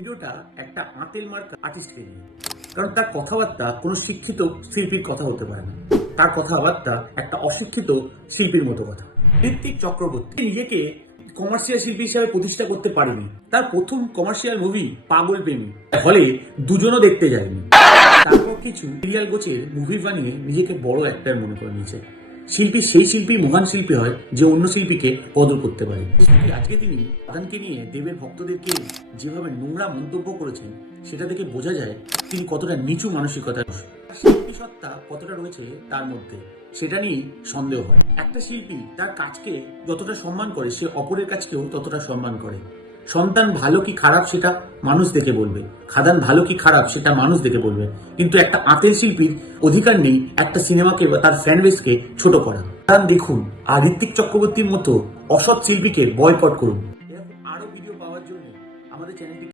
ভিডিওটা একটা আঁতেল মার্কা আর্টিস্টকে নিয়ে। কারণ তার কথাবার্তা কোনো শিক্ষিত শিল্পীর কথা হতে পারে না। তার কথাবার্তা একটা অশিক্ষিত শিল্পীর মতো কথা। ঋত্বিক চক্রবর্তী নিজেকে কমার্শিয়াল শিল্পী হিসাবে প্রতিষ্ঠা করতে পারেনি। তার প্রথম কমার্শিয়াল মুভি পাগল প্রেমী। হলে দুজনও দেখতে যায়নি। তারপর কিছু সিরিয়াল গোছের মুভি বানিয়ে নিজেকে বড় অ্যাক্টর মনে করে নিয়েছে। শিল্পী, সেই শিল্পী মহান শিল্পী হয় যে অন্য শিল্পীকে কদর করতে পারে। আজকে তিনি প্রধানকে নিয়ে দেবের ভক্তদেরকে যেভাবে নোংরা মন্তব্য করেছেন, সেটা দেখে বোঝা যায় তিনি কতটা নিচু মানসিকতার। শিল্পী সত্তা কতটা রয়েছে তার মধ্যে, সেটা নিয়েই সন্দেহ হয়। একটা শিল্পী তার কাজকে যতটা সম্মান করে, সে অপরের কাজকেও ততটা সম্মান করে। সন্তান ভালো কি খারাপ সেটা মানুষ দেখে বলবে। খাদান ভালো কি খারাপ সেটা মানুষ দেখে বলবে। কিন্তু একটা আঁতের শিল্পীর অধিকার নেই একটা সিনেমাকে বা তার ফ্যানবেসকে ছোট করা। কারণ দেখুন আর ঋত্বিক চক্রবর্তীর মতো অসৎ শিল্পীকে বয়কট করুন। এরকম আরও ভিডিও পাওয়ার জন্য আমাদের চ্যানেলটি